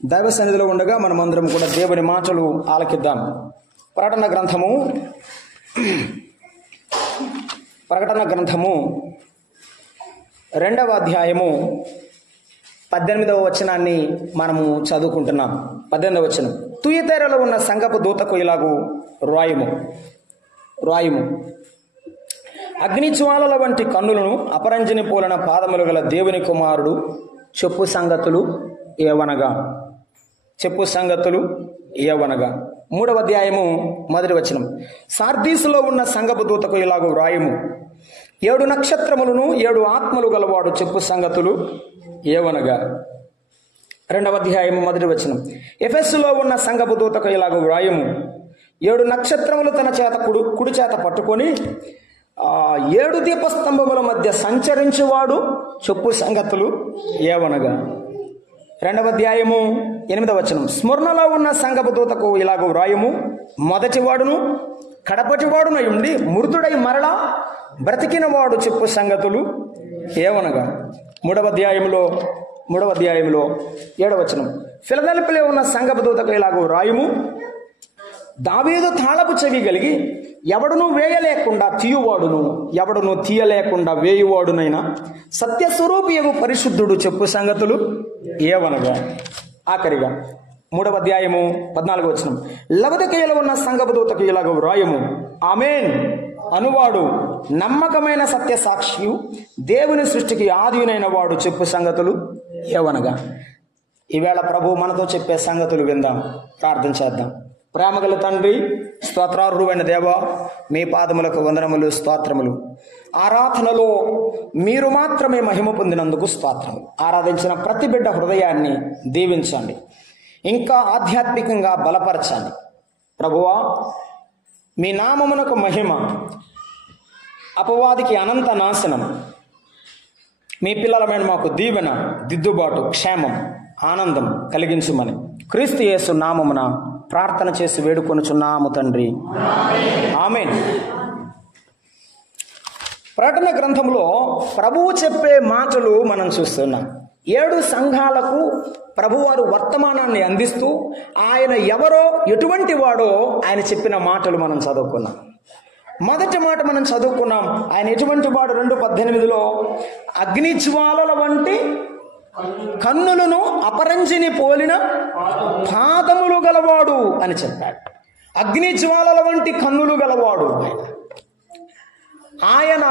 దైవ సన్నిధిలో ఉండగా మనమందరం కూడా దేవుని మాటలు ఆలకిద్దాం. ప్రకటన గ్రంథము 2వ అధ్యాయము 18వ వచనాన్ని మనము చదువుకుంటున్నాం. 18వ వచనం, తుయతైరలో ఉన్న సంఘపు దూతకు ఇలాగు రాయుము, అగ్నిజ్వాలల వంటి కన్నులను అపరంజిని పోలిన పాదములు గల దేవుని కుమారుడు చెప్పు సంగతులు ఏవనగా 3వ అధ్యాయము 1వ వచనం, సార్దీసులో ఉన్న సంఘపు దూతకు ఇలాగు వ్రాయుము, 7 నక్షత్రములను 7 ఆత్మలు గలవాడు చెప్పు సంగతులు ఏవనగా. 2వ అధ్యాయము 1వ వచనం, ఎఫెసులో ఉన్న సంఘపు దూతకు ఇలాగు వ్రాయుము, 7 నక్షత్రములు తన చేత కుడి చేత పట్టుకొని 7 దీపస్తంభముల మధ్య సంచరించువాడు చెప్పు సంగతులు ఏవనగా. 2వ అధ్యాయము 8వ వచనం, స్మరణలో ఉన్న సంఘపు దూతకు ఇలాగ వ్రాయము, మొదటివాడును కడపటివాడునై ఉండి మృతుడై మరలా బ్రతికిన వాడు చెప్పు సంగతులు ఏవనగా. 3వ అధ్యాయంలో 7వ వచనం, ఫిలదెల్ఫియాలో ఉన్న సంఘపు దూతకు ఇలాగ వ్రాయము, దావీదు తాళపు చెవి కలిగి ఎవడును వేయలేకుండా తీయువాడును ఎవడును తీయలేకుండా వేయువాడునైనా సత్యస్వరూపియగు పరిశుద్ధుడు చెప్పు సంగతులు ఏవనగా. ఆఖరిగా 3వ అధ్యాయము 14వ వచనం, లవదికయలో ఉన్న సంఘపు దూతకు ఇలాగ వ్రాయము, ఆమేన్ అనువాడు నమ్మకమైన సత్య సాక్షియు దేవుని సృష్టికి ఆదినైన వాడు చెప్పు సంగతులు ఏవనగా. ఈవేళ ప్రభు మనతో చెప్పే సంగతులు విందాం, ప్రార్థన చేద్దాం. ప్రేమగల తండ్రి, స్తోత్రార్హుడైన దేవా, మీ పాదములకు వందనములు, స్తోత్రములు. ఆరాధనలో మీరు మాత్రమే మహిమ పొందినందుకు స్తోత్రములు. ఆరాధించిన ప్రతి బిడ్డ హృదయాన్ని దీవించండి, ఇంకా ఆధ్యాత్మికంగా బలపరచండి. ప్రభువా, మీ నామమునకు మహిమ, అపవాదికి అనంత నాశనం. మీ పిల్లలమైన మాకు దీవెన, దిద్దుబాటు, క్షేమం, ఆనందం కలిగించుమని క్రీస్తు యేసు నామమున ప్రార్థన చేసి వేడుకొనుచున్నాము తండ్రి, ఆమేన్. ప్రకటన గ్రంథంలో ప్రభువు చెప్పే మాటలు మనం చూస్తున్నాం. 7 సంఘాలకు ప్రభువారు వర్తమానాన్ని అందిస్తూ ఆయన ఎవరో, ఎటువంటి వాడో ఆయన చెప్పిన మాటలు మనం చదువుకున్నాం. మొదటి మాట మనం చదువుకున్నాం, ఆయన ఎటువంటి వాడు 2:18లో అగ్నిజ్వాలల వంటి కన్నులను అపరంజిని పోలిన పాదములు గలవాడు అని చెప్పాడు. అగ్నిజ్వాలల వంటి కన్నులు గలవాడు ఆయన.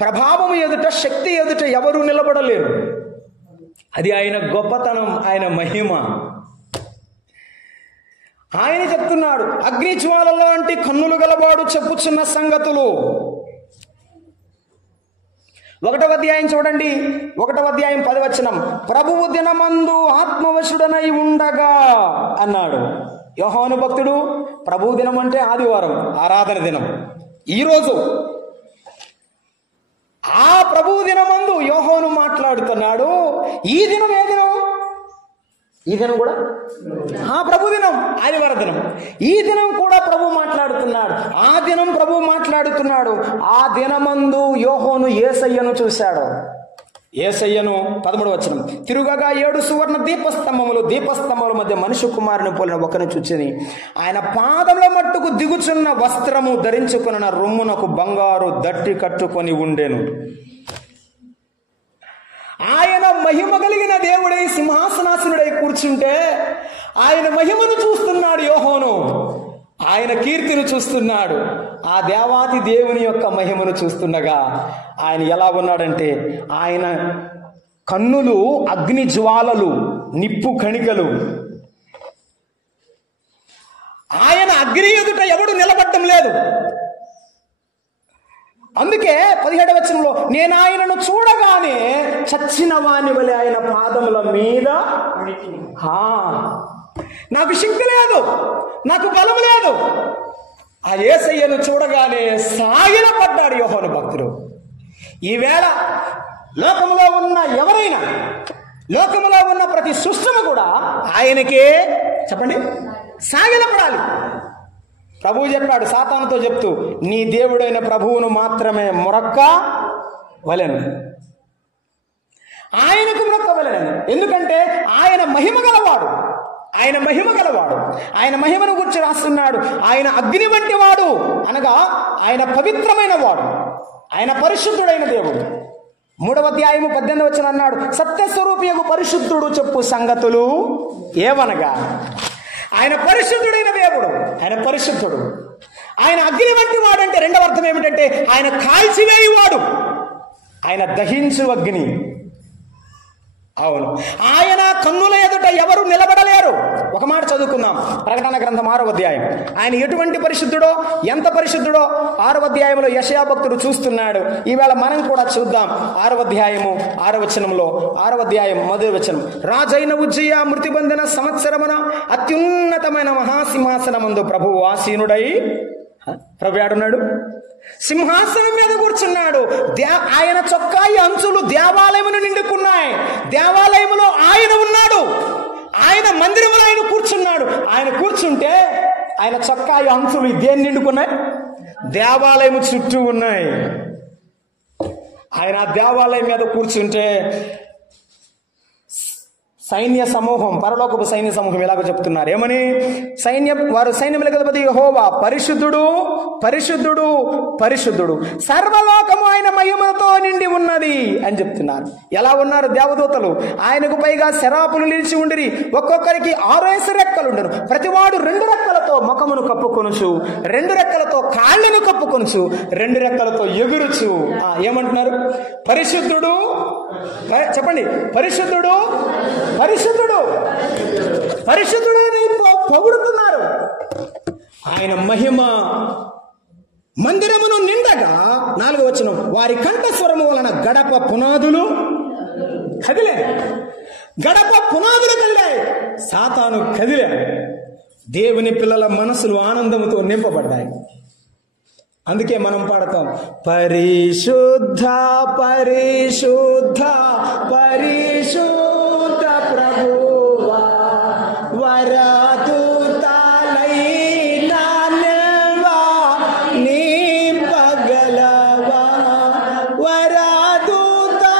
ప్రభావం ఎదుట, శక్తి ఎదుట ఎవరు నిలబడలేరు. అది ఆయన గొప్పతనం, ఆయన మహిమ. ఆయన చెప్తున్నాడు, అగ్నిజ్వాలల వంటి కన్నులు గలవాడు చెప్పుచున్న సంగతులు. 1వ అధ్యాయం చూడండి, 1వ అధ్యాయం 10వ వచనం, ప్రభువు దినమందు ఆత్మవశుడనై ఉండగా అన్నాడు. యోహాను భక్తుడు, ప్రభువు దినం అంటే ఆదివారం, ఆరాధన దినం. ఈరోజు ఆ ప్రభువు దినమందు యోహాను మాట్లాడుతున్నాడు. ఈ దినం ఏ దినం? ఈ దినం కూడా ప్రభు దినం, ఆదివార దినం. ఈ దినం కూడా ప్రభు మాట్లాడుతున్నాడు. ఆ దినం ప్రభు మాట్లాడుతున్నాడు. ఆ దినమందు యోహాను యేసయ్యను చూశాడు. యేసయ్యను 13వ వచనం, తిరుగగా 7 సువర్ణ దీపస్తంభముల మధ్య మనుష్య కుమారుని పోలిన ఒకరిని చూచిని, ఆయన పాదముల మట్టుకు దిగుచున్న వస్త్రము ధరించుకున్న రొమ్మునకు బంగారు దట్టి కట్టుకొని ఉండెను. ఆయన మహిమ కలిగిన దేవుడై సింహాసనాసనుడై కూర్చుంటే ఆయన మహిమను చూస్తున్నాడు యోహాను. ఆయన కీర్తిని చూస్తున్నాడు. ఆ దేవాతి దేవుని యొక్క మహిమను చూస్తుండగా ఆయన ఎలా ఉన్నాడంటే, ఆయన కన్నులు అగ్ని జ్వాలలు, నిప్పు కణికలు. ఆయన అగ్ని ఎదుట ఎవడు నిలబడటం లేదు. అందుకే 17వ వచనంలో, నేను ఆయనను చూడగానే చచ్చిన వాని వలె ఆయన పాదముల మీద, నాకు శక్తి లేదు, నాకు బలం లేదు. ఆ యేసయ్యను చూడగానే సాగిలపడ్డాడు యోహాను భక్తుడు. ఈవేళ లోకములో ఉన్న ఎవరైనా, లోకములో ఉన్న ప్రతి సృష్టిము కూడా ఆయనకే చెప్పండి సాగిలపడాలి. ప్రభువు చెప్పాడు సాతానుతో చెప్తూ, నీ దేవుడైన ప్రభువును మాత్రమే మొరక్క వలెను. ఆయనకు మ్రొక్కవలెనని. ఎందుకంటే ఆయన మహిమ గలవాడు, ఆయన మహిమ గలవాడు. ఆయన మహిమను గురించి రాస్తున్నాడు. ఆయన అగ్ని వంటి వాడు, అనగా ఆయన పవిత్రమైన వాడు, ఆయన పరిశుద్ధుడైన దేవుడు. 3వ అధ్యాయము 18వ వచనం అన్నాడు, సత్యస్వరూపియగు పరిశుద్ధుడు చెప్పు సంగతులు ఏవనగా. ఆయన పరిశుద్ధుడైన దేవుడు, ఆయన పరిశుద్ధుడు. ఆయన అగ్ని వంటి వాడు అంటే రెండవ అర్థం ఏమిటంటే ఆయన కాల్చివేయువాడు, ఆయన దహించు అగ్ని. అవును, ఆయన కన్నుల ఎదుట ఎవరు నిలబడలేరు. ఒక మాట చదువుకుందాం, ప్రకటన గ్రంథం 6వ అధ్యాయం. ఆయన ఎటువంటి పరిశుద్ధుడో, ఎంత పరిశుద్ధుడో 6వ అధ్యాయంలో యెషయా భక్తుడు చూస్తున్నాడు. ఈవేళ మనం కూడా చూద్దాం. 6వ అధ్యాయము 6వ వచనంలో, 6వ అధ్యాయం 1వ వచనం, రాజైన ఉజ్జియా మృతి పొందిన సంవత్సరమున అత్యున్నతమైన మహాసింహాసనమందు ప్రభువు ఆసీనుడై, ప్రభు ఏడున్నాడు? సింహాసనం మీద కూర్చున్నాడు. ఆయన చొక్కాయి అంచులు దేవాలయమును నిండుకున్నాయి. దేవాలయములో ఆయన ఉన్నాడు. ఆయన మందిరములో ఆయన కూర్చున్నాడు. ఆయన కూర్చుంటే ఆయన చొక్కాయి అంచులు దేన్ని నిండుకున్నాయి? దేవాలయము చుట్టూ ఉన్నాయి. ఆయన దేవాలయం మీద కూర్చుంటే సైన్య సమూహం, పరలోకపు సైన్య సమూహం ఇలాగ చెప్తున్నారు. ఏమని? వారు సైన్యములకు అధిపతి యెహోవా పరిశుద్ధుడు, పరిశుద్ధుడు, పరిశుద్ధుడు, సర్వలోకము ఆయన మహిమతో నిండి ఉన్నది అని చెప్తున్నారు. ఎలా ఉన్నారు దేవదూతలు? ఆయనకు పైగా శరాపులు నిలిచి ఉండిరి. ఒక్కొక్కరికి 6 రెక్కలుండను. ప్రతివాడు 2 రెక్కలతో ముఖమును కప్పుకొనుచు, 2 రెక్కలతో కాళ్ళను కప్పుకొనుచు, 2 రెక్కలతో ఎగురుచు. ఏమంటున్నారు? పరిశుద్ధుడు, చెప్పండి, పరిశుద్ధుడు, పరిశుద్ధుడు, పరిశుద్ధుడు అని పొగుడుతున్నారు. ఆయన మహిమ మందిరమును నిండగా, 4వ వచనం, వారి కంఠస్వరము వలన గడప పునాదులు కదిలే. గడప పునాదులు కదిలాయి. సాతాను కదిలే. దేవుని పిల్లల మనసులు ఆనందముతో నింపబడ్డాయి. అందుకే మనం పాడతాం, పరిశుద్ధ పరిశుద్ధ పరిశుద్ధ ప్రభువా వరదూతలైన నిల్వా నింపగలవా, వరదూతలైన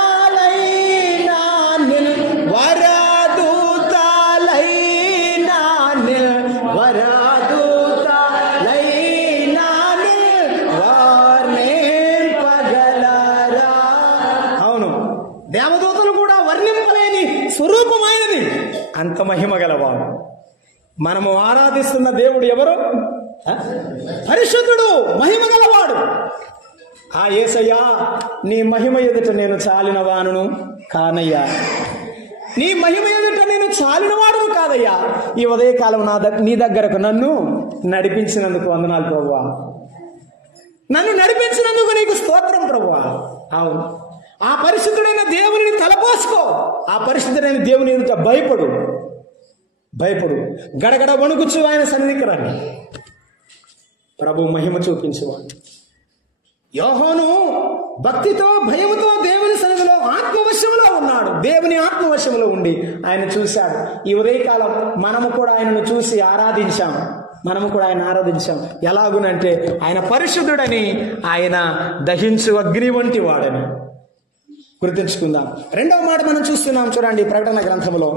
వరదూతలైన వరదూతలైన వర్ణింపగలరా. అవును, దేవదూతలు కూడా వర్ణింపలేని స్వరూపమైనది, అంత మహిమ గలవాడు. మనము ఆరాధిస్తున్న దేవుడు ఎవరు? పరిశుద్ధుడు, మహిమ గలవాడు. ఆ యేసయ్యా, నీ మహిమ ఎదుట నేను చాలిన వానును కానయ్యా, నీ మహిమ ఎదుట నేను చాలిన వాడును కాదయ్యా. ఈ ఉదయకాలం నీ దగ్గరకు నన్ను నడిపించినందుకు వందనాలు ప్రభువా. నన్ను నడిపించినందుకు నీకు స్తోత్రం ప్రభువా. అవును, ఆ పరిశుద్ధుడైన దేవుని తలపోసుకో. ఆ పరిశుద్ధుడైన దేవుని ఎదుట భయపడు, గడగడ వణుకుచు ఆయన సన్నిధికి రండి. ప్రభు మహిమ చూపించేవాడు. యోహాను భక్తితో భయముతో దేవుని సన్నిధిలో ఆత్మవశములో ఉన్నాడు. దేవుని ఆత్మవశములో ఉండి ఆయన చూశాడు. ఈ ఉదయకాలం మనము కూడా ఆయనను చూసి ఆరాధించాం. ఎలాగునంటే ఆయన పరిశుద్ధుడని, ఆయన దహించు అగ్ని వంటి వాడని గుర్తుంచుకుందాం. 2వ మాట మనం చూస్తున్నాం చూడండి, ప్రకటన గ్రంథములో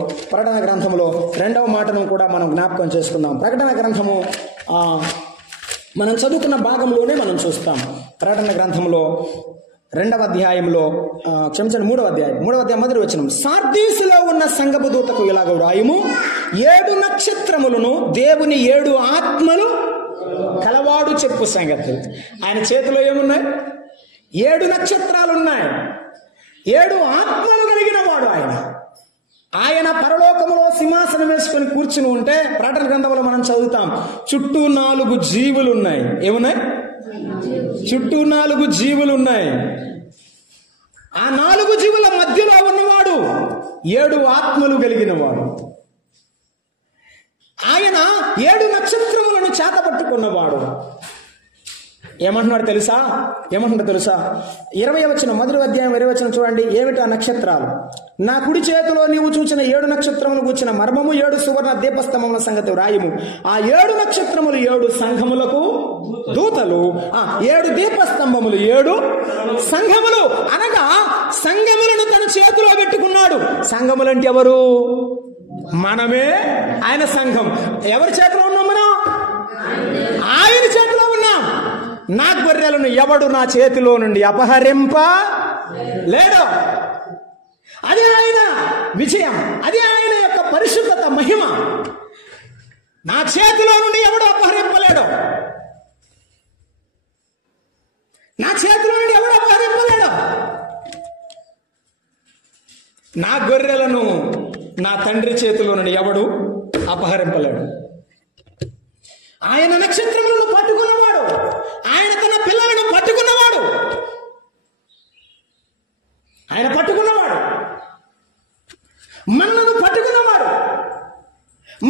2వ మాటను కూడా మనం జ్ఞాపకం చేసుకుందాం. ప్రకటన గ్రంథము మనం చదువుతున్న భాగంలోనే మనం చూస్తాం. ప్రకటన గ్రంథంలో 2వ అధ్యాయంలో 3వ అధ్యాయం 1వ వచనం, సార్దీసులో ఉన్న సంఘపు దూతకు ఇలాగ వ్రాయుము, 7 నక్షత్రములను దేవుని 7 ఆత్మలు కలవాడు చెప్పు సంగతి. ఆయన చేతిలో ఏమున్నాయి? 7 నక్షత్రాలు ఉన్నాయి. 7 ఆత్మలు కలిగిన వాడు ఆయన పరలోకములో సింహాసనం వేసుకొని కూర్చుని ఉంటే, ప్రకటన గ్రంథంలో మనం చదువుతాం, చుట్టూ 4 జీవులు ఉన్నాయి. ఏమున్నాయి? చుట్టూ 4 జీవులు ఉన్నాయి. ఆ 4 జీవుల మధ్యలో ఉన్నవాడు 7 ఆత్మలు కలిగిన వాడు. ఆయన 7 నక్షత్రములను చేతపట్టుకున్నవాడు. ఏమంటున్నాడు తెలుసా? 20వ వచనం, 1వ అధ్యాయం 20వ వచనం చూడండి. ఏమిటి ఆ నక్షత్రాలు? నా కుడి చేతిలో నీవు చూచిన 7 నక్షత్రములు కూర్చిన మర్మము, 7 సువర్ణ దీపస్తంభముల సంగతి వ్రాయము. ఆ 7 నక్షత్రములు 7 సంఘములకు దూతలు, 7 దీపస్తంభములు 7 సంఘములు. అనగా సంఘములను తన చేతిలో పెట్టుకున్నాడు. సంఘములంటే ఎవరు? మనమే. ఆయన సంఘం. ఎవరి చేతిలో ఉన్నాం మనం? ఆయన చేతిలో ఉన్నాం. నా గొర్రెలను ఎవడు నా చేతిలో నుండి అపహరింప లేడు. అది ఆయన విజయం, అది ఆయన యొక్క పరిశుద్ధత, మహిమ. నా చేతిలో నుండి ఎవడు అపహరింపలేడు. నా చేతిలో నుండి ఎవడు అపహరింపలేడు. నా గొర్రెలను నా తండ్రి చేతిలో నుండి ఎవడు అపహరింపలేడు. ఆయన నక్షత్రములను పట్టుకున్నవాడు, ఆయన తన పిల్లలను పట్టుకున్నవాడు, ఆయన పట్టుకున్నవాడు, మనలను పట్టుకున్నవాడు,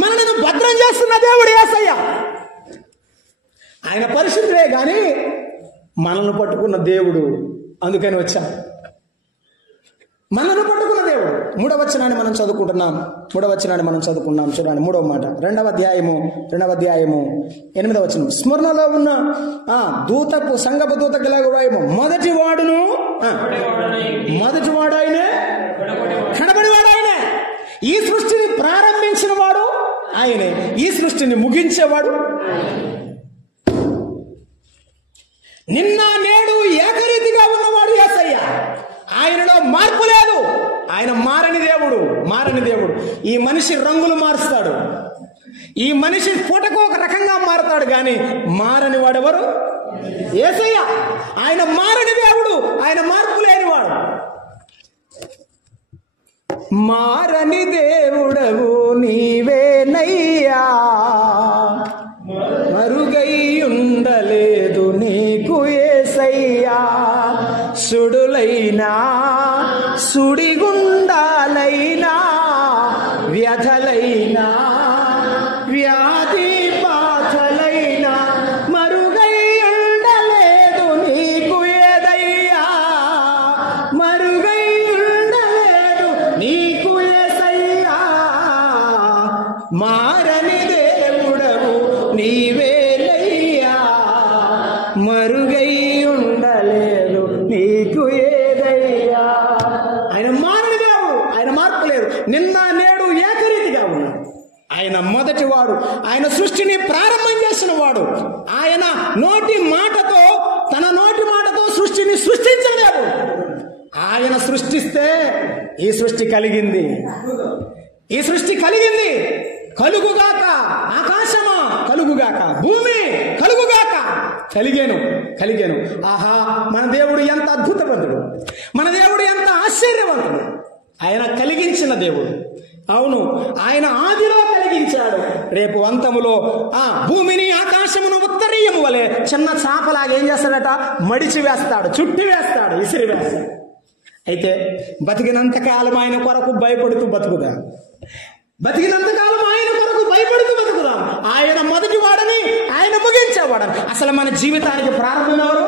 మనలను భద్రం చేస్తున్న దేవుడు యేసయ్య. ఆయన పరిశుద్ధుడే కానీ మనల్ని పట్టుకున్న దేవుడు. అందుకని వచ్చాం. మనల్ని పట్టుకున్న దేవుడు. మూడవ వచనాన్ని మనం చదువుకుంటున్నాం. చూడండి, మూడవ మాట, రెండవ అధ్యాయము 8వ వచనం. స్మరణలో ఉన్న సంగపు దూతకు ఇలాగేమో, మొదటివాడు ఆయనే, కనబడివాడు ఆయనే. ఈ సృష్టిని ప్రారంభించిన వాడు ఆయనే, ఈ సృష్టిని ముగించేవాడు. నిన్న నేడు ఏకరీతిగా ఉన్నవాడు యేసయ్య. ఆయనలో మార్పు లేదు. ఆయన మారని దేవుడు. ఈ మనిషి రంగులు మారుస్తాడు, ఈ మనిషి పూటకు ఒక రకంగా మారుతాడు, కానీ మారని వాడెవరు? యేసయ్య. ఆయన మారని దేవుడు, ఆయన మార్పు లేనివాడు. మారని దేవుడవు నీవేనయ్యా, మరుగై ఉండలేదు నీకు యేసయ్యా. సుడులైనా సుడిగుండాలైనా వ్యధలైనా వ్యాధి బాధలైనా మరుగై ఉండలేదు నీకు ఏదయ్యా, మరుగై ఉండలేదు నీకు యేసయ్యా. మారని దేవుడవు నీవేనయ్యా, మరుగై ఉండలేదు నీకు ఏదయ్యా. ఆయన మారని దేవుడు, ఆయన మార్పు లేదు. నిన్న నేడు ఏకరీతిగా ఉన్నాడు. ఆయన మొదటివాడు, ఆయన సృష్టిని ప్రారంభం చేసిన వాడు. ఆయన తన నోటి మాటతో సృష్టిని సృష్టించిన దేవుడు. ఆయన సృష్టిస్తే ఈ సృష్టి కలిగింది. కలుగుగాక ఆకాశమా, కలుగుగాక భూమి, కలుగుగాక. కలిగాను. ఆహా, మన దేవుడు ఎంత అద్భుతవంతుడు, మన దేవుడు ఎంత ఆశ్చర్యవంతుడు. ఆయన కలిగించిన దేవుడు. అవును, ఆయన ఆదిలో కలిగించాడు. రేపు అంతములో భూమిని ఆకాశమును ఉత్తరీయము వలె చిన్న చాపలాగా ఏం చేస్తాడట? మడిచి వేస్తాడు, చుట్టి వేస్తాడు, ఇసిరి వేస్తాడు. అయితే బతికినంతకాలం ఆయన కొరకు భయపడుతూ బతుకుదా. ఆయన మొదటి వాడని, ఆయన ముగించేవాడని. అసలు మన జీవితానికి ప్రారంభం ఎవరు?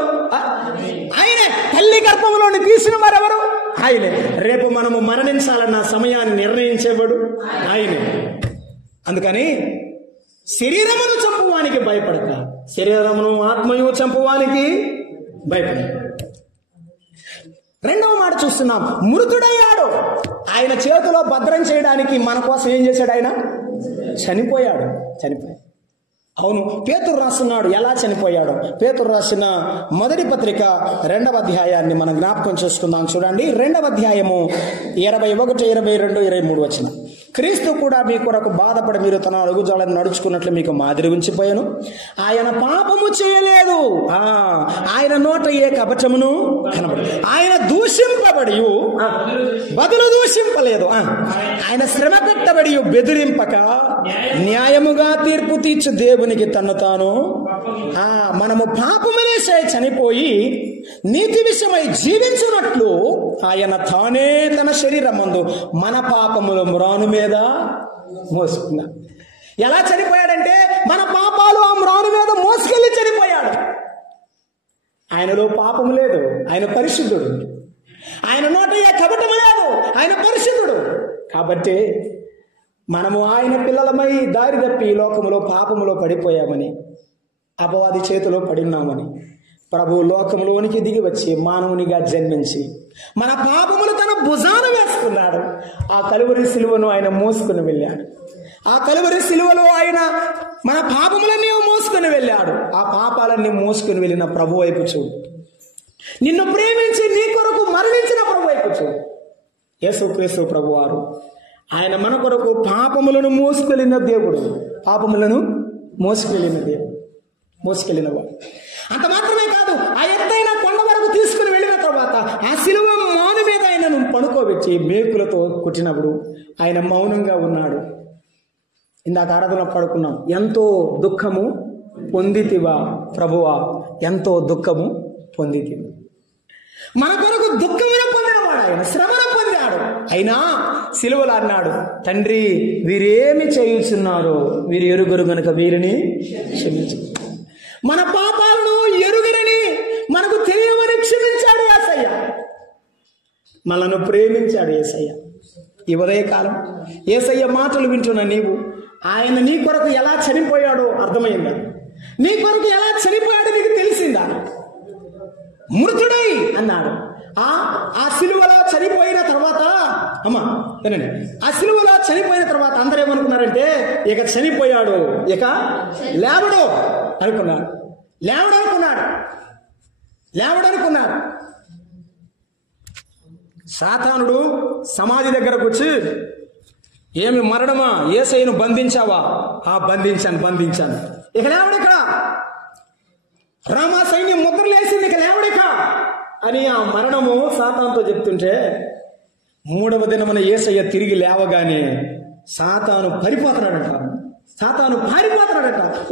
ఆయనే. తల్లి గర్భంలోని తీసిన వారెవరు? ఆయనే. రేపు మనము మరణించాలన్న సమయాన్ని నిర్ణయించేవాడు ఆయనే. అందుకని శరీరమును చంపువానికి భయపడక, శరీరమును ఆత్మయు చంపువానికి భయపడ. రెండవ మాట చూస్తున్నాం, మృతుడయ్యాడు. ఆయన చేతిలో భద్రం చేయడానికి మన కోసం ఏం చేశాడు? ఆయన చనిపోయాడు. అవును, పేతురు రాస్తున్నాడు ఎలా చనిపోయాడు. పేతురు రాసిన మొదటి పత్రిక 2వ అధ్యాయాన్ని మనం జ్ఞాపకం చేసుకుందాం. చూడండి, 2వ అధ్యాయము 21, 22, 23 వచనం. క్రీస్తు కూడా మీ కొరకు బాధపడి మీరు తన అడుగుజాడలను నడుచుకున్నట్లు మీకు మాదిరి ఉంచిపోయాను. ఆయన పాపము చేయలేదు, ఆయన నోట ఏ కపటమును కనబడు. ఆయన దూషింపబడి బదులు దూషింపలేదు. ఆయన శ్రమ పెట్టబడి బెదిరింపక న్యాయముగా తీర్పు తీర్చు దేవునికి తన్ను తాను మనము పాపమునే చనిపోయి నీతి విషయమై జీవించున్నట్లు ఆయన తానే తన శరీరమందు మన పాపముల మ్రాను మీద మోసుకున్నా. ఎలా చనిపోయాడంటే మన పాపాలు ఆ మ్రాను మీద మోసుకెళ్ళి చనిపోయాడు. ఆయనలో పాపము లేదు, ఆయన పరిశుద్ధుడు. ఆయన నోట ఏ కపటము లేదు, ఆయన పరిశుద్ధుడు. కాబట్టి మనము ఆయన పిల్లలమై దారి తప్పి ఈ లోకములో పాపములో పడిపోయామని, అపవాది చేతిలో పడినామని ప్రభు లోకంలోనికి దిగి వచ్చి మానవునిగా జన్మించి మన పాపములు తన భుజాన వేసుకున్నాడు. ఆ కలువరి సిలువను ఆయన మోసుకుని వెళ్ళాడు. ఆ కలువరి సిలువలో ఆయన మన పాపములన్నీ మోసుకుని వెళ్ళాడు. ఆ పాపాలన్నీ మోసుకుని వెళ్ళిన ప్రభు వైపు చూడు. నిన్ను ప్రేమించి నీ కొరకు మరణించిన ప్రభు వైపు చూడు. యేసుక్రీస్తు ప్రభువారు ఆయన మన కొరకు పాపములను మోసుకెళ్ళిన దేవుడు. పాపములను మోసుకెళ్ళిన దేవుడు, మోసుకెళ్ళినవాడు. అంత మాత్రమే కాదు, ఆ ఎత్తైన కొండ వరకు తీసుకుని వెళ్ళిన తర్వాత ఆ సిలువ మౌను మీద ఆయనను పడుకోబెట్టి మేకులతో కుట్టినప్పుడు ఆయన మౌనంగా ఉన్నాడు. ఇందాక ఆరాధనలో పడుకున్నాం, ఎంతో దుఃఖము పొందితివా ప్రభువా, ఎంతో దుఃఖము పొందితివి. మన కొరకు దుఃఖమును పొందినవాడు ఆయన, శ్రమను పొందాడు. అయినా సిలువలో అన్నాడు, తండ్రి వీరేమి చేయుచున్నారో వీరు ఎరుగరు గనుక వీరిని క్షమించు. మన పాపాలను ఎరుగరని మనకు తెలియవని క్షమించాడు యేసయ్య. మనను ప్రేమించాడు యేసయ్య. ఈ ఉదయకాలం యేసయ్య మాటలు వింటున్న నీవు ఆయన నీ కొరకు ఎలా చనిపోయాడో అర్థమైందా? నీ కొరకు ఎలా చనిపోయాడో నీకు తెలిసిందా? మృతుడై అన్నాడు. ఆ సిలువలో చనిపోయిన తర్వాత అమ్మా వినండి, ఆ సిలువలో చనిపోయిన తర్వాత అందరూ ఏమనుకున్నారంటే ఇక చనిపోయాడు, ఇక లేవడు అనుకున్నాడు. లేవడనుకున్నాడు. సాతానుడు సమాధి దగ్గరకు వచ్చి, ఏమి మరణమా, యేసయ్యను బంధించావా? బంధించాను. ఇక లేవడు, ఇక్కడ రామా సైన్యం ముద్రలేసింది, ఇక లేవడిక అని ఆ మరణము సాతానుతో చెప్తుంటే, మూడవ దినమున యేసయ్య తిరిగి లేవగానే సాతాను పారిపోతున్నాడంట.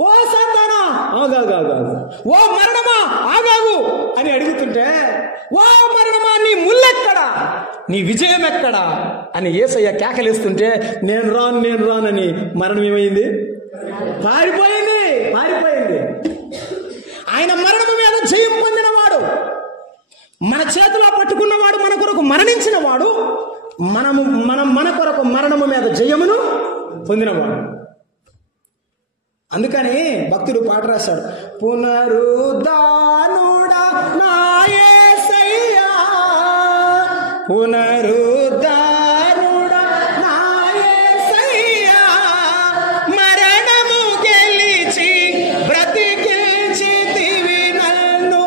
ఓ సాతానా ఆగాగు, ఓ మరణమా ఆగాగు అని అడుగుతుంటే, ఓ మరణమా నీ ముల్లెక్కడా, నీ విజయం ఎక్కడా అని యేసయ్య కేకలేస్తుంటే, నేను రానని మరణం ఏమైంది? పారిపోయింది. ఆయన మరణము మీద జయం పొందినవాడు, మన చేతిలో పట్టుకున్నవాడు, మన కొరకు మరణించిన వాడు, మన కొరకు మరణము మీద జయమును పొందినవాడు. అందుకని భక్తుడు పాట రాశాడు, పునరుద్ధానుడా నా యేసయ్యా, పునరుద్ధానుడా నా యేసయ్యా, మరణము గెలిచి బ్రతికించితివి నన్ను,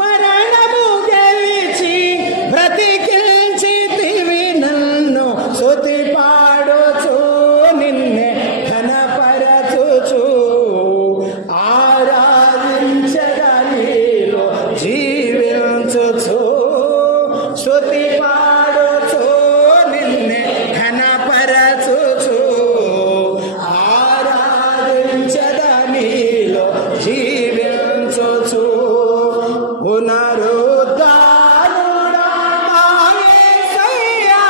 మరణము గెలిచి బ్రతికించితివి నన్ను, స్తుతి పాడుచు నిన్నే ఘనపరచుచు ఆరాధించదనిలో జీవించుచు, స్తుతి పాడుచు నిన్నే ఘనపరచుచు ఆరాధించదనిలో జీవించుచు, పునరుద్ధానుడా నా యేసయ్యా.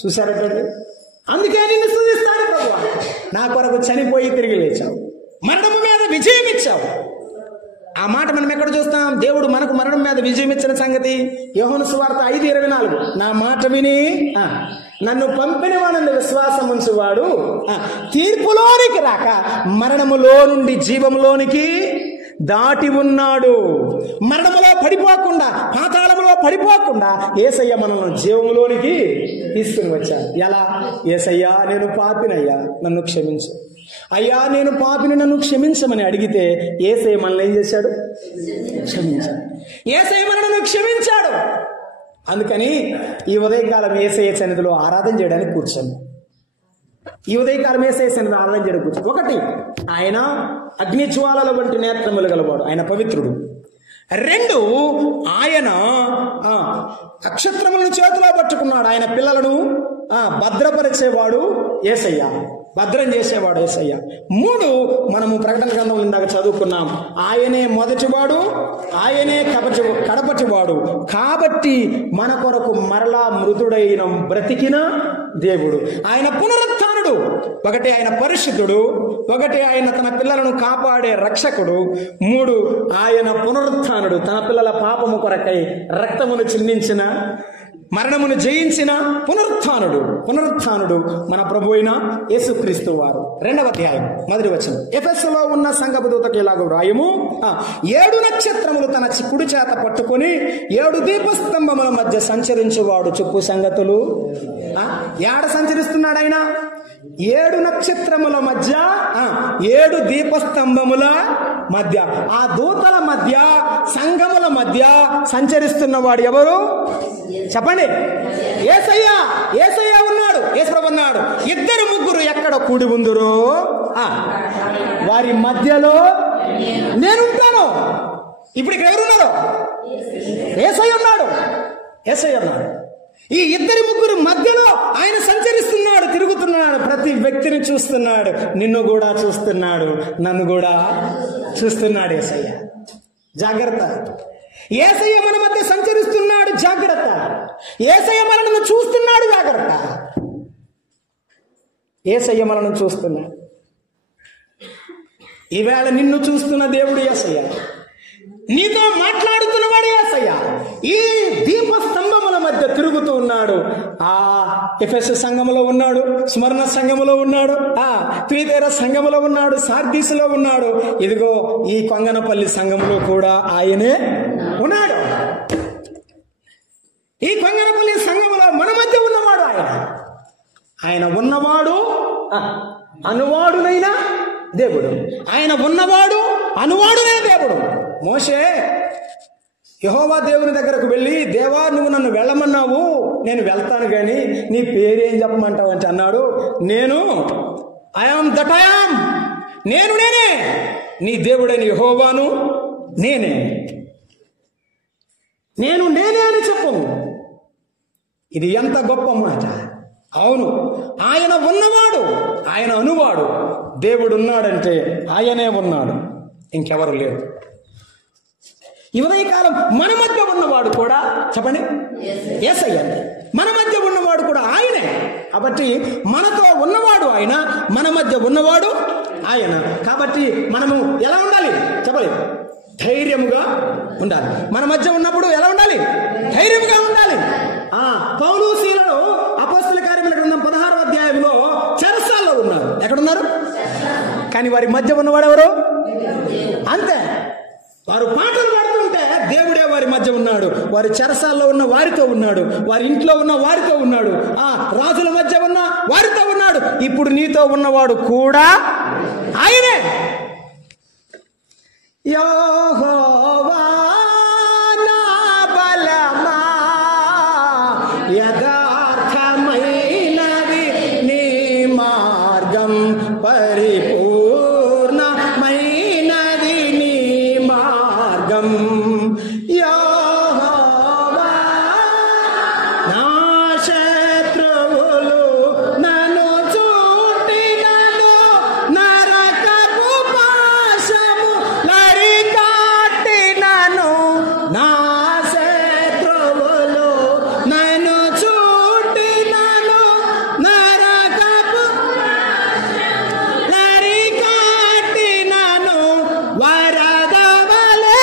చూశారంటే, అందుకే నిన్ను స్తుతిస్తాను ప్రభువా, నా కొరకు చనిపోయి తిరిగి లేచావు, మరణము మీద విజయం ఇచ్చావు. ఆ మాట మనం ఎక్కడ చూస్తాం? దేవుడు మనకు మరణం మీద విజయం ఇచ్చిన సంగతి యోహాను సువార్త 5:24, నా మాట విని నన్ను పంపిన వాడని విశ్వాసం ఉంచువాడు తీర్పులోనికి రాక మరణములో నుండి జీవంలోనికి దాటి ఉన్నాడు. మరణములో పడిపోకుండా, పాతాళములో పడిపోకుండా యేసయ్య మనల్ని జీవంలోనికి తీసుకుని వచ్చాడు. ఎలా? యేసయ్యా నేను పాపినయ్యా, నన్ను క్షమించు. అయ్యా నేను పాపిని, నన్ను క్షమించమని అడిగితే యేసయ్య మనల్ని ఏం చేశాడు? క్షమించాడు. యేసయ్య మనల్ని క్షమించాడు. అందుకని ఈ ఉదయకాలం యేసయ్య సన్నిధిలో ఆరాధన చేయడానికి కూర్చోండి. ఈ ఉదయకాలం యేసయ్య సన్నిధిలో ఆరాధన చేయడానికి కూర్చోండి. ఒకటి, ఆయన అగ్నిజ్వాలల వంటి నేత్రములు గలవాడు, ఆయన పవిత్రుడు. రెండు, ఆయన నక్షత్రములను చేతిలో పట్టుకున్నాడు, ఆయన పిల్లలను భద్రపరిచేవాడు యేసయ్య, భద్రం చేసేవాడు యేసయ్య. మూడు, మనము ప్రకటన గ్రంథం ఇందాక చదువుకున్నాం, ఆయనే మొదటివాడు, ఆయనే కడపటివాడు. కాబట్టి మన కొరకు మరలా మృతుడైన బ్రతికిన దేవుడు. ఆయన పునరుత్థానుడు. ఒకటి ఆయన పరిశుద్ధుడు, ఒకటి ఆయన తన పిల్లలను కాపాడే రక్షకుడు, మూడు ఆయన పునరుత్థానుడు, తన పిల్లల పాపము కొరకై రక్తమును చిందించిన మరణమును జయించిన పునరుత్థానుడు మన ప్రభు అయిన యేసుక్రీస్తు వారు. 2వ అధ్యాయం 1వ వచనం. ఎఫెసులో ఉన్న సంఘపు దూతకు ఇలాగ వ్రాయము, 7 నక్షత్రములు తన కుడి చేత పట్టుకొని 7 దీపస్తంభముల మధ్య సంచరించువాడు చెప్పు సంగతులు. ఏడ సంచరిస్తున్నాడు ఆయన? 7 నక్షత్రముల మధ్య, 7 దీపస్తంభముల మధ్య, ఆ దూతల మధ్య, సంఘముల మధ్య సంచరిస్తున్నవాడు ఎవరు చెప్పండి? యేసయ్య. యేసయ్య ఉన్నాడు, యేసుప్రభు ఉన్నాడు. 2 ముగ్గురు ఎక్కడ కూడి ఉందురో వారి మధ్యలో నేనుంటాను. ఇప్పుడు ఇక్కడ ఎవరున్నారు? యేసయ్య ఉన్నాడు, యేసయ్య ఉన్నాడు. ఈ 2 ముగ్గురు మధ్యలో ఆయన సంచరిస్తున్నాడు, తిరుగుతున్నాడు, ప్రతి వ్యక్తిని చూస్తున్నాడు, నిన్ను కూడా చూస్తున్నాడు, నన్ను కూడా చూస్తున్నాడు. యేసయ్య జాగ్రత్త. యేసయ్య మన మధ్య సంచరిస్తున్నాడు, జాగ్రత్త. యేసయ్య మనల్ని చూస్తున్నాడు, జాగ్రత్త. యేసయ్య మనల్ని చూస్తున్నాడు. ఈవేళ నిన్ను చూస్తున్న దేవుడు యేసయ్య, నీతో మాట్లాడుతున్నవాడు యేసయ్య. ఈ దీపస్తంభముల మధ్య తిరుగుతూ ఉన్నాడు. ఆ ఎఫెసు సంఘములో ఉన్నాడు, స్మరణ సంఘములో ఉన్నాడు, త్రిదేర సంఘములో ఉన్నాడు, సార్దీసులో ఉన్నాడు. ఇదిగో ఈ కొంగనపల్లి సంఘములో కూడా ఆయనే ఉన్నాడు. ఈ కొంగనపల్లి సంఘములో మన మధ్య ఉన్నవాడు ఆయన ఉన్నవాడు అనువాడునైనా దేవుడు. ఆయన ఉన్నవాడు అనువాడునైన దేవుడు. మోషే యెహోవా దేవుని దగ్గరకు వెళ్ళి, దేవా నువ్వు నన్ను వెళ్ళమన్నావు, నేను వెళ్తాను కానీ నీ పేరేం చెప్పమంటావు అంటే అన్నాడు, నేను ఐఆమ్ దట్ ఐఆమ్, నేనే నీ దేవుడైన యెహోవాను, నేనే అని చెప్పు. ఇది ఎంత గొప్ప మాట. అవును, ఆయన ఉన్నవాడు, ఆయన అనువాడు. దేవుడు ఉన్నాడంటే ఆయనే ఉన్నాడు, ఇంకెవరు లేరు. ఈ ఉదయకాలం మన మధ్య ఉన్నవాడు కూడా చెప్పండి యేసయ్య. మన మధ్య ఉన్నవాడు కూడా ఆయనే. కాబట్టి మనతో ఉన్నవాడు ఆయన, మన మధ్య ఉన్నవాడు ఆయన. కాబట్టి మనము ఎలా ఉండాలి చెప్పండి? ధైర్యముగా ఉండాలి. మన మధ్య ఉన్నప్పుడు ఎలా ఉండాలి? ధైర్యంగా ఉండాలి. పౌలు శీలను అపోస్తల కార్యముల గ్రంథం 16వ అధ్యాయంలో చెరసాల్లో ఉన్నారు. ఎక్కడున్నారు? కానీ వారి మధ్య ఉన్నవాడు ఎవరు? అంతే. వారు పాటలు పాడుతుంటే దేవుడే వారి మధ్య ఉన్నాడు. వారి చెరసాల్లో ఉన్న వారితో ఉన్నాడు, వారి ఇంట్లో ఉన్న వారితో ఉన్నాడు, రాజుల మధ్య ఉన్న వారితో ఉన్నాడు. ఇప్పుడు నీతో ఉన్నవాడు కూడా ఆయనే. యెహోవా నా బలమా, యథార్థమైనది నీ మార్గం, పరిపూర్ణమైనది నీ మార్గం. యెహోవా నా శత్రువులు నన్ను చుట్టినను, నరకపు పాశము లరికాటినను. నా శత్రువులు నన్ను చుట్టినను, నరకపు లరికాటినను. వరద వలె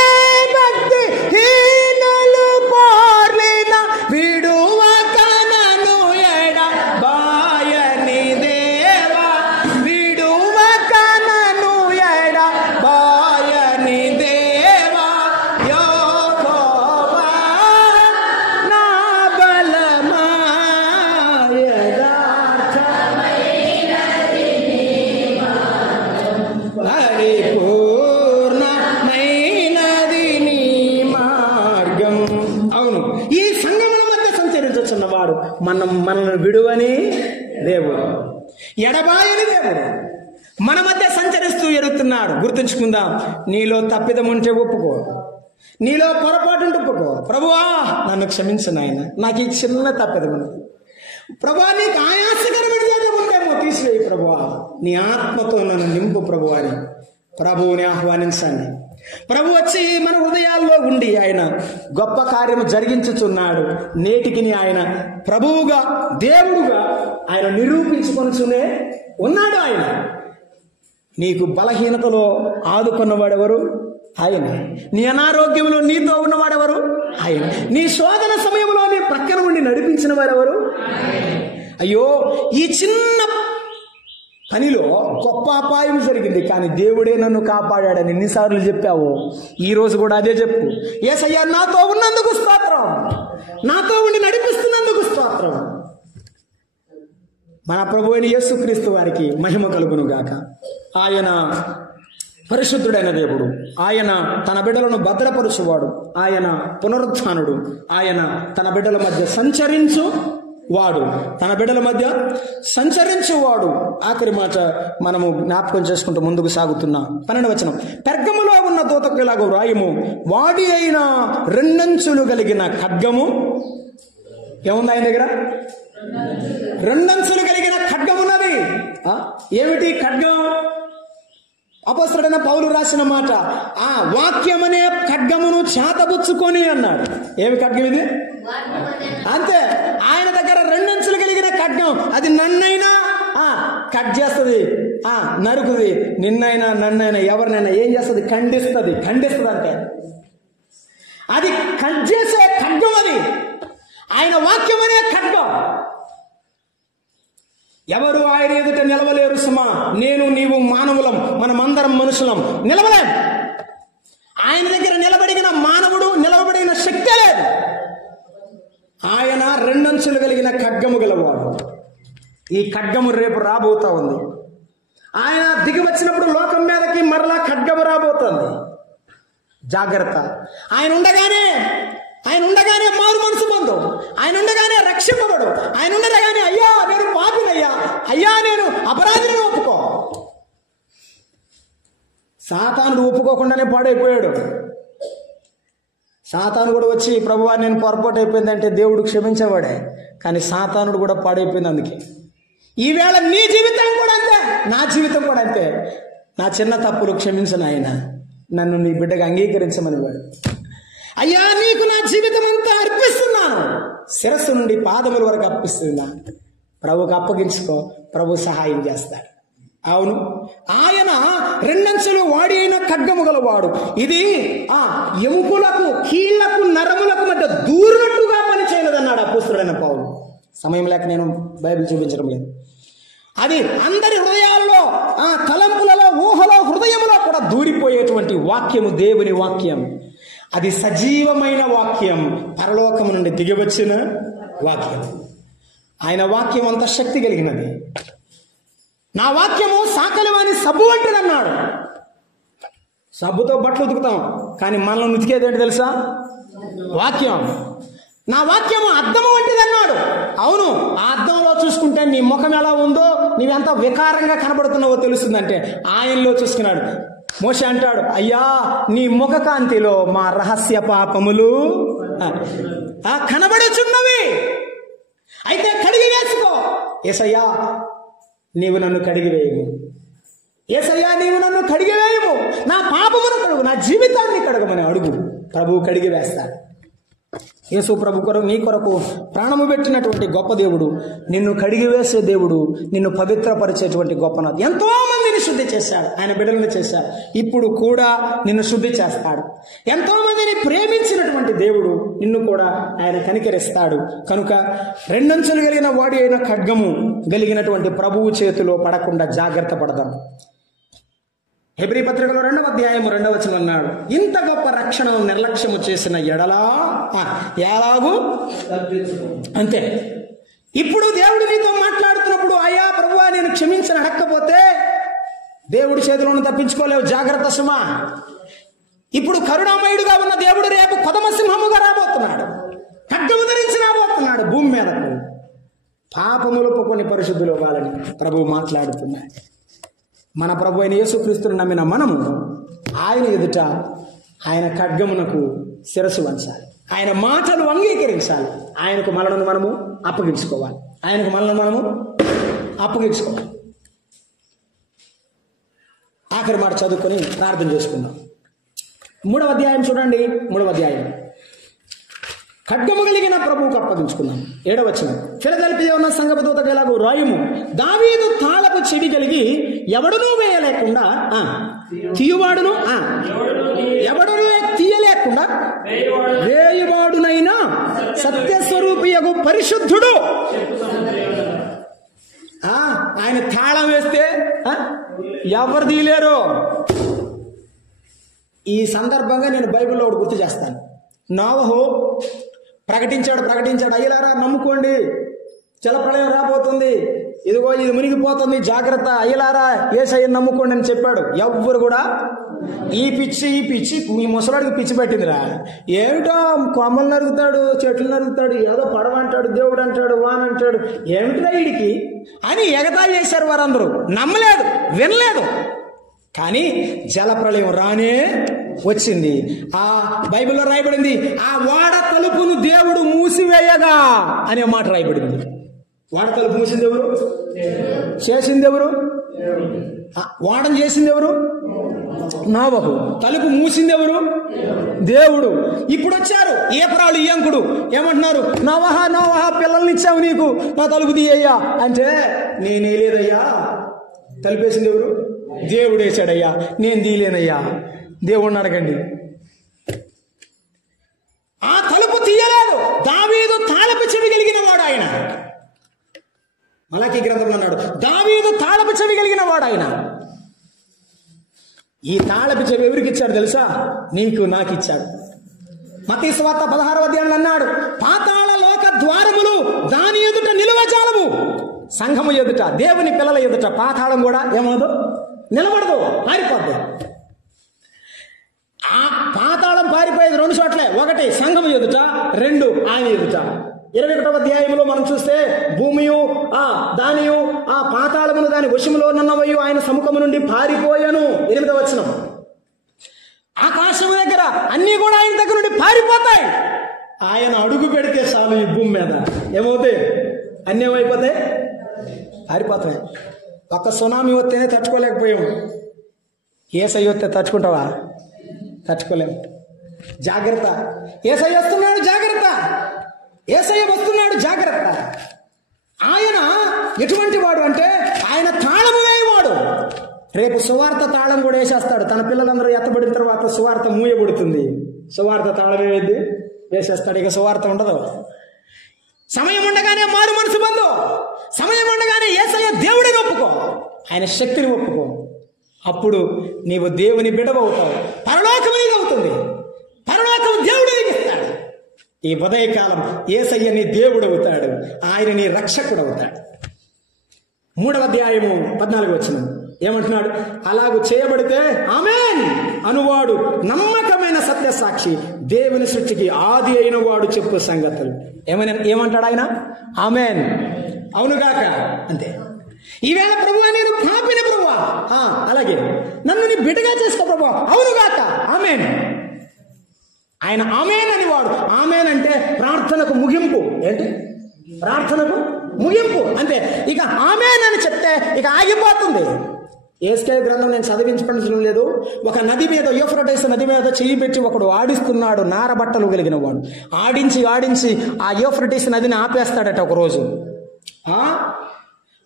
భక్తి హీనులు పోర్లిన, విడువక నన్ను ఎడబాయని దేవా, విడువక నన్ను ఎడబాయని దేవా. యెహోవా నా బలమా, పరిపూర్ణమైనది నీ మార్గం. అవును, ఈ సంగముల మధ్య సంచరించుచున్నవాడు మనల్ని విడువని దేవుడు, ఎడబాయని దేవుడు మన మధ్య సంచరిస్తూ ఎరుగుతున్నాడు. గుర్తుంచుకుందాం, నీలో తప్పిదం ఉంటే ఒప్పుకో, నీలో పొరపాటు ఉంటే ఒప్పుకో. ప్రభువా నన్ను క్షమించు నాయన, నాకు ఈ చిన్న తప్పిదం ఉన్నది. ప్రభువా నీకు ఆయాసకరమైన ఉంటేమో తీసివేయి ప్రభువా, నీ ఆత్మతో నన్ను నింపు ప్రభువా అని ప్రభువుని ఆహ్వానించండి. ప్రభు వచ్చి మన హృదయాల్లో ఉండి ఆయన గొప్ప కార్యము జరిగించుచున్నాడు. నేటికి ఆయన ప్రభువుగా, దేవుడుగా ఆయన నిరూపించుకొనుచునే ఉన్నాడు. ఆయన నీకు బలహీనతలో ఆదుకున్నవాడెవరు? ఆయన. నీ అనారోగ్యంలో నీతో ఉన్నవాడెవరు? ఆయన. నీ శోధన సమయంలో నీ ప్రక్కన ఉండి నడిపించిన వారెవరు? అయ్యో, ఈ చిన్న పనిలో గొప్ప అపాయం జరిగింది, కానీ దేవుడే నన్ను కాపాడాడని ఎన్నిసార్లు చెప్పావు? ఈ రోజు కూడా అదే చెప్పు. యేసయ్యా నాతో ఉన్నందుకు స్తోత్రం, నాతో ఉండి నడిపిస్తున్నందుకు స్తోత్రం. మన ప్రభువైన యేసుక్రీస్తు వారికి మహిమ కలుగును గాక. ఆయన పరిశుద్ధుడైన దేవుడు, ఆయన తన బిడ్డలను భద్రపరుచువాడు, ఆయన పునరుత్థానుడు, ఆయన తన బిడ్డల మధ్య సంచరించువాడు. ఆఖరి మాట మనము జ్ఞాపకం చేసుకుంటూ ముందుకు సాగుతున్నాం. 12వ వచనం, పెర్గములో ఉన్న దూతకు ఇలాగ వ్రాయము, వాడి అయిన రెండంచులు కలిగిన ఖడ్గము. ఏముంది ఆయన దగ్గర? రెండంచులు కలిగిన ఖడ్గమున్నది. ఏమిటి ఖడ్గం? అపొస్తలుడైన పౌలు రాసిన మాట, ఆ వాక్యమనే ఖడ్గమును చేతబుచ్చుకొని అన్నాడు. ఏమి ఖడ్గం ఇది? అంతే. ఆయన దగ్గర రెండంచులు కలిగిన ఖడ్గం. అది నన్నైనా కట్ చేస్తుంది, నరుకుది. నిన్నైనా నన్నైనా ఎవరినైనా ఏం చేస్తుంది? ఖండిస్తుంది అంటే అది కట్ చేసే ఖడ్గం. అది ఆయన వాక్యమనే ఖడ్గం. ఎవరు ఆయన ఎదుట నిలవలేరు సుమా. నేను నీవు మానవులం, మనమందరం మనుషులం, నిలవలేం. ఆయన దగ్గర నిలబడిన మానవుడు నిలవబడిన శక్తే లేదు. ఆయన రెండంచులు కలిగిన ఖడ్గము గలవాడు. ఈ ఖడ్గము రేపు రాబోతా ఉంది. ఆయన దిగి వచ్చినప్పుడు లోకం మీదకి మరలా ఖడ్గము రాబోతుంది. జాగ్రత్త. ఆయన ఉండగానే మారు మనసు పొందు, ఆయన ఉండగానే రక్షింపబడు, ఆయన ఉండగానే అయ్యా నేను పాపినయ్యా, అయ్యా నేను అపరాధిని ఒప్పుకో. సాతానుడు ఒప్పుకోకుండానే పాడైపోయాడు. సాతాను కూడా వచ్చి ప్రభువా నేను పొరపాటు అయిపోయిందంటే దేవుడు క్షమించేవాడే, కానీ సాతానుడు కూడా పాడైపోయింది. అందుకే ఈవేళ నీ జీవితం కూడా అంతే, నా జీవితం కూడా అంతే. నా చిన్న తప్పులు క్షమించను ఆయన, నన్ను నీ బిడ్డగా అంగీకరించమని వాడు. అయ్యా నీకు నా జీవితం అంతా అర్పిస్తున్నాను, శిరస్సు నుండి పాదముల వరకు అర్పిస్తున్నా. ప్రభుకు అప్పగించుకో, ప్రభు సహాయం చేస్తాడు. అవును, ఆయన రెండంచులు వాడి అయిన ఖడ్గము గలవాడు. ఇది ఎముకలకు, కీళ్లకు, నరములకు మధ్య దూరినట్టుగా పనిచేయలేదన్నాడు అపోస్తలుడైన పౌలు. సమయం లేక నేను బైబిల్ చూపించడం లేదు. అది అందరి హృదయాల్లో, తలంపులలో, ఊహలో, హృదయములో కూడా దూరిపోయేటువంటి వాక్యము, దేవుని వాక్యం. అది సజీవమైన వాక్యం, పరలోకము నుండి దిగివచ్చిన వాక్యం. ఆయన వాక్యం అంత శక్తి కలిగినది. నా వాక్యము సాకలివాని సబ్బు వంటిది అన్నాడు. సబ్బుతో బట్టలు ఉతుకుతాం, కానీ మనల్ని ఉతికేది ఏంటి తెలుసా? వాక్యం. నా వాక్యము అద్దము వంటిది అన్నాడు. అవును, ఆ అద్దంలో చూసుకుంటే నీ ముఖం ఎలా ఉందో, నీవెంత వికారంగా కనబడుతున్నావో తెలుస్తుందంటే ఆయనలో చూసుకున్నాడు. మోషే అంటాడు, అయ్యా నీ ముఖ కాంతిలో మా రహస్య పాపములు కనబడుచున్నవి, అయితే కడిగి వేసుకో. యేసయ్యా నీవు నన్ను కడిగివేయము, యేసయ్యా నీవు నన్ను కడిగివేయము, నా పాపమును కడుగు, నా జీవితాన్ని కడగమని అడుగు. ప్రభువు కడిగి వేస్తాడు. యేసు ప్రభు కొరకు, నీ కొరకు ప్రాణము పెట్టినటువంటి గొప్ప దేవుడు, నిన్ను కడిగివేసే దేవుడు, నిన్ను పవిత్రపరిచేటువంటి గొప్పనాథ్. ఎంతో మందిని శుద్ధి చేశాడు, ఆయన బిడ్డలను చేశాడు. ఇప్పుడు కూడా నిన్ను శుద్ధి చేస్తాడు. ఎంతో మందిని ప్రేమించినటువంటి దేవుడు నిన్ను కూడా ఆయన కనికరిస్తాడు. కనుక రెండంచులు కలిగిన వాడి అయిన ఖడ్గము కలిగినటువంటి ప్రభువు చేతిలో పడకుండా జాగ్రత్త పడదాం. హెబ్రీ పత్రికలో 2వ అధ్యాయము 2వ వచనం అన్నాడు, ఇంత గొప్ప రక్షణను నిర్లక్ష్యము చేసిన ఎడలా ఎలాగూ అంతే. ఇప్పుడు దేవుడు నీతో మాట్లాడుతున్నప్పుడు, అయ్యా ప్రభువా నేను క్షమించని అడక్కపోతే దేవుడి చేతిలోనూ తప్పించుకోలేవు. జాగ్రత్త సుమా. ఇప్పుడు కరుణామయుడుగా ఉన్న దేవుడు రేపు కొదమ సింహముగా రాబోతున్నాడు, ఖడ్గము ధరించి రాబోతున్నాడు భూమి మీదకు. పాపములకు కొన్ని పరిశుద్ధులు అవ్వాలని ప్రభువు మాట్లాడుతున్నాడు. మన ప్రభు అయిన యేసుక్రీస్తును నమ్మిన మనము ఆయన ఎదుట ఆయన ఖడ్గమునకు శిరస్సు వంచాలి, ఆయన మాటలు అంగీకరించాలి, ఆయనకు మనలను మనము అప్పగించుకోవాలి, ఆయనకు మనలను మనము అప్పగించుకోవాలి. ఆఖరి మాట చదువుకొని ప్రార్థన చేసుకుందాం. 3వ అధ్యాయం చూడండి. 3వ అధ్యాయం ఖడ్గము కలిగిన ప్రభువుకు అప్పగించుకున్నాం. 7వ వచనం, ఫిలదెల్ఫియా ఉన్న సంఘపు దూతకు ఇలాగు రాయుము, దావీదు తాళపు చెవి కలిగి ఎవడునూ వేయలేకుండా తీయువాడును ఎవడునూ తీయలేకుండా వేయువాడునైనా సత్యస్వరూపియగు పరిశుద్ధుడు. ఆయన తాళం వేస్తే ఎవరు తీయలేరు. ఈ సందర్భంగా నేను బైబిల్లో ఒకటి గుర్తు చేస్తాను. నోవహు ప్రకటించాడు, అయ్యలారా నమ్ముకోండి, జలప్రళయం రాబోతుంది, ఇదిగో ఇది మునిగిపోతుంది, జాగ్రత్త, అయ్యలారా యేసయ్యను నమ్ముకోండి అని చెప్పాడు. ఎవ్వరు కూడా ఈ పిచ్చి మీ ముసలాడికి పిచ్చి పెట్టిందిరా, ఏమిటో కొమ్మలు నరుగుతాడు, చెట్లు నరుగుతాడు, ఏదో పడవ అంటాడు, దేవుడు అంటాడు, వాన్ అంటాడు, ఏమిటిరా వీడికి అని ఎగతాళి చేశారు వారందరూ. నమ్మలేదు, వినలేదు. కానీ జలప్రళయం రానే వచ్చింది. ఆ బైబిల్లో రాయబడింది, ఆ వాడ తలుపును దేవుడు మూసివేయగా అనే మాట రాయబడింది. వాడ తలుపు మూసింది ఎవరు? చేసింది ఎవరు? వాడని చేసింది ఎవరు? నోవహు. తలుపు మూసింది ఎవరు? దేవుడు. ఇప్పుడు వచ్చారు ఏపరాలు ఇయంకుడు, ఏమంటున్నారు? నోవహ పిల్లల్ని ఇచ్చావు నీకు, నా తలుపు తీయ్యా అంటే, నేనే లేదయ్యా, తలుపేసింది ఎవరు? దేవుడు వేశాడయ్యా, నేను తీయలేనయ్యా, దేవుణ్ణి అడగండి. ఆ తలుపు తీయలేదు. దావీదు తాళపు చెవి కలిగిన వాడు ఆయన. మలాకీ గ్రంథంలో అన్నాడు, దావీదు తాళపు చెవి కలిగిన వాడు ఆయన. ఈ తాళపు చెవి ఎవరికి ఇచ్చాడు తెలుసా? నీకు, నాకు ఇచ్చాడు. మత్తయి సువార్త 16వ అధ్యాయంలో అన్నాడు, పాతాళ లోక ద్వారములు దాని ఎదుట నిలువజాలము. సంఘము ఎదుట, దేవుని పిల్లల ఎదుట పాతాళం కూడా ఏమవుదు? నిలబడదు, పారిపోద్దు. ఆ పాతాళం పారిపోయేది 2 చోట్లే. 1 సంఘము ఎదుట, 2 ఆయన ఎదుట. 21వ అధ్యాయంలో మనం చూస్తే భూమియు దానియు ఆ పాతాళమును దాని వశములో నున్నవయు ఆయన సముఖము నుండి పారిపోయాను. 8వ వచనం, ఆకాశం దగ్గర అన్ని కూడా ఆయన దగ్గర నుండి పారిపోతాయి. ఆయన అడుగు పెడితే చాలు ఈ భూమి మీద ఏమవుతాయి? అన్నీ ఏమైపోతాయి? పారిపోతాయి. ఒక్క సునామీ వస్తేనే తట్టుకోలేకపోయాము. యేసయ్య వస్తే తట్టుకుంటావా? తట్టుకోలేము. జాగ్రత్త, యేసయ్య వస్తున్నాడు, జాగ్రత్త, యేసయ్య వస్తున్నాడు, జాగ్రత్త. ఆయన ఎటువంటి వాడు అంటే ఆయన తాళము వేయవాడు. రేపు సువార్త తాళం కూడా వేసేస్తాడు. తన పిల్లలందరూ ఎత్తబడిన తర్వాత సువార్త మూయబడుతుంది. సువార్త తాళం వేసేస్తాడు. ఇక సువార్త ఉండదు. సమయం ఉండగానే మారు మనసు బంధు, సమయం ఉండగానే యేసయ్య దేవుడిని ఒప్పుకో, ఆయన శక్తిని ఒప్పుకో. అప్పుడు నీవు దేవుని బిడ్డవవుతావు. పరలోకం నీది అవుతుంది. పరలోకం దేవుడు నీకు ఇస్తాడు. ఈ ఉదయకాలం యేసయ్య నీ దేవుడు అవుతాడు, ఆయన నీ రక్షకుడు అవుతాడు. 3వ అధ్యాయము 14వ వచనం ఏమంటున్నాడు? అలాగూ చేయబడితే ఆమేన్ అనువాడు నమ్మకమైన సత్య సాక్షి, దేవుని సృష్టికి ఆది అయిన వాడు చెప్పు సంగతులు. ఏమంటాడు ఆయన? ఆమేన్, అవునుగాక, అంతే. ఈవేళ ప్రభువా నేను పాపిని ప్రభువా, అలాగే నన్ను నీ బిడ్డగా చేసుకో ప్రభువా, అవునుగాక, ఆమేన్. ఆయన ఆమేన్ అని వాడు. ఆమేన్ అంటే ప్రార్థనకు ముగింపు. ఏంటి? ప్రార్థనకు ముగింపు, అంతే. ఇక ఆమేన్ అని చెప్తే ఇక ఆగిపోతుంది. యేసయ్య గ్రంథం నేను చదివించడం లేదు. ఒక నది మీద, యూఫ్రటీస్ నది మీద చెయ్యి పెట్టి ఒకడు ఆడిస్తున్నాడు, నారబట్టలు కలిగిన వాడు. ఆడించి ఆ యూఫ్రటీస్ నదిని ఆపేస్తాడట ఒకరోజు.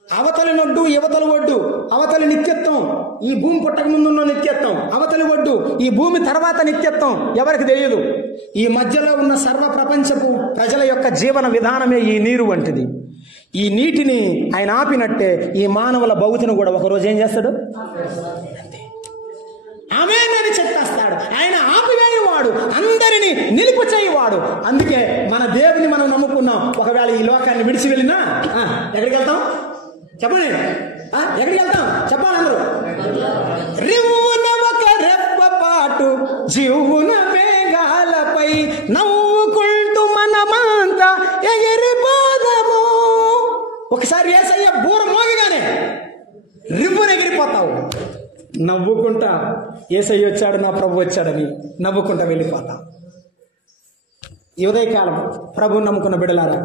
అవతలి నొడ్డు, యువతల ఒడ్డు. అవతలి నిత్యత్వం, ఈ భూమి పుట్టక ముందున్న నిత్యత్వం. అవతలి ఒడ్డు, ఈ భూమి తర్వాత నిత్యత్వం. ఎవరికి తెలియదు. ఈ మధ్యలో ఉన్న సర్వ ప్రపంచపు ప్రజల యొక్క జీవన విధానమే ఈ నీరు వంటిది. ఈ నీటిని ఆయన ఆపినట్టే ఈ మానవుల భౌతిని కూడా ఒకరోజు ఏం చేస్తాడు? ఆమేన్ అని చెప్పేస్తాడు. ఆయన ఆపివేయవాడు, అందరినీ నిలుపు చేయవాడు. అందుకే మన దేవుని మనం నమ్ముకున్నాం. ఒకవేళ ఈ లోకాన్ని విడిచి వెళ్ళినా ఎక్కడికి వెళ్తాం చెప్పండి? ఎక్కడికి వెళ్తాం చెప్పాలి అందరూ? రివ్వున ఒక రెప్ప పాటు జీవున మేఘాలపై నవ్వుకుంటూ మనమంతా ఎగిరిపోదాము. ఒకసారి యేసయ్య బూర మోగగానే రివ్వున ఎగిరిపోతావు. నవ్వుకుంటా యేసయ్య వచ్చాడు, నా ప్రభు వచ్చాడని నవ్వుకుంటా వెళ్ళిపోతాం. ఈ ఉదయకాలం ప్రభువుని నమ్ముకున్న బిడ్డలారా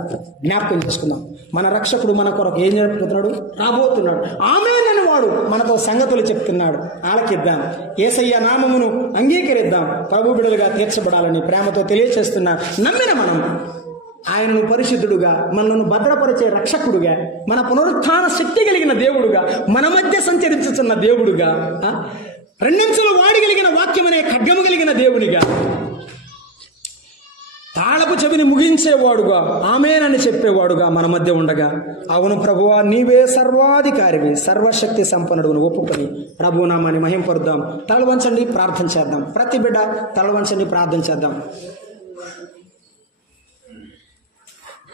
జ్ఞాపకం చేసుకుందాం. మన రక్షకుడు మన కొరకు ఏం జరుపుతున్నాడు? రాబోతున్నాడు. ఆమేన్ వాడు మనతో సంగతులు చెప్తున్నాడు. ఆలకిద్దాం, యేసయ్య నామమును అంగీకరిద్దాం. ప్రభు బిడ్డలుగా తీర్చబడాలని ప్రేమతో తెలియచేస్తున్నా. నమ్మిన మనం ఆయనను పరిశుద్ధుడుగా, మనలను భద్రపరిచే రక్షకుడుగా, మన పునరుత్థాన శక్తి కలిగిన దేవుడుగా, మన మధ్య సంచరించుతున్న దేవుడుగా, రెండంచులు వాడగలిగిన వాక్యం అనే ఖడ్గము కలిగిన దేవుడిగా, తాళపు చెవిని ముగించేవాడుగా, ఆమేనని చెప్పేవాడుగా మన మధ్య ఉండగా, అవును ప్రభువా నీవే సర్వాధికారివి, సర్వశక్తి సంపన్నుడును ఒప్పుకొని ప్రభు నామాన్ని మహింపరుద్దాం. తల వంచండి, ప్రార్థన చేద్దాం. ప్రతి బిడ్డ తల వంచండి, ప్రార్థన చేద్దాం.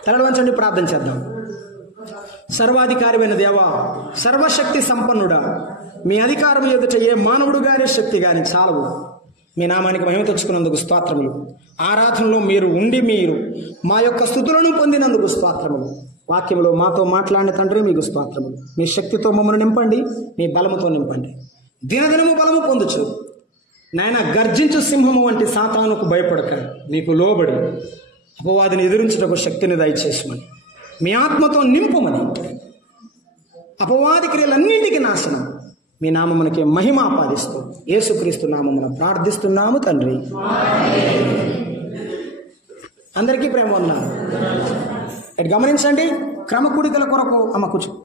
తల వంచండి, ప్రార్థన చేద్దాం. సర్వాధికారమైన దేవా, సర్వశక్తి సంపన్నుడా, మీ అధికారం ఎదుట ఏ మానవుడు గాని శక్తి గాని చాలవు. మీ నామానికి మహిమ తెచ్చుకున్నందుకు స్తోత్రములు. ఆరాధనలో మీరు ఉండి మీరు మా యొక్క స్తుతులను పొందినందుకు స్తోత్రములు. వాక్యంలో మాతో మాట్లాడిన తండ్రి మీకు స్తోత్రములు. మీ శక్తితో మమ్మల్ని నింపండి, మీ బలముతో నింపండి. దినదినము బలము పొందుచు నాయన గర్జించు సింహము వంటి సాతానుకు భయపడక మీకు లోబడి అపవాదిని ఎదిరించుటకు శక్తిని దయచేసమని, మీ ఆత్మతో నింపుమని, అపవాది క్రియలన్నింటికి నాశనం మీ నామమునకే మహిమ ఆపాదిస్తూ యేసుక్రీస్తు నామమున ప్రార్థిస్తున్నాము తండ్రి. అందరికీ ప్రేమ ఉన్నారు. గమనించండి, క్రమకూడికల కొరకు అమ్మ కూర్చో.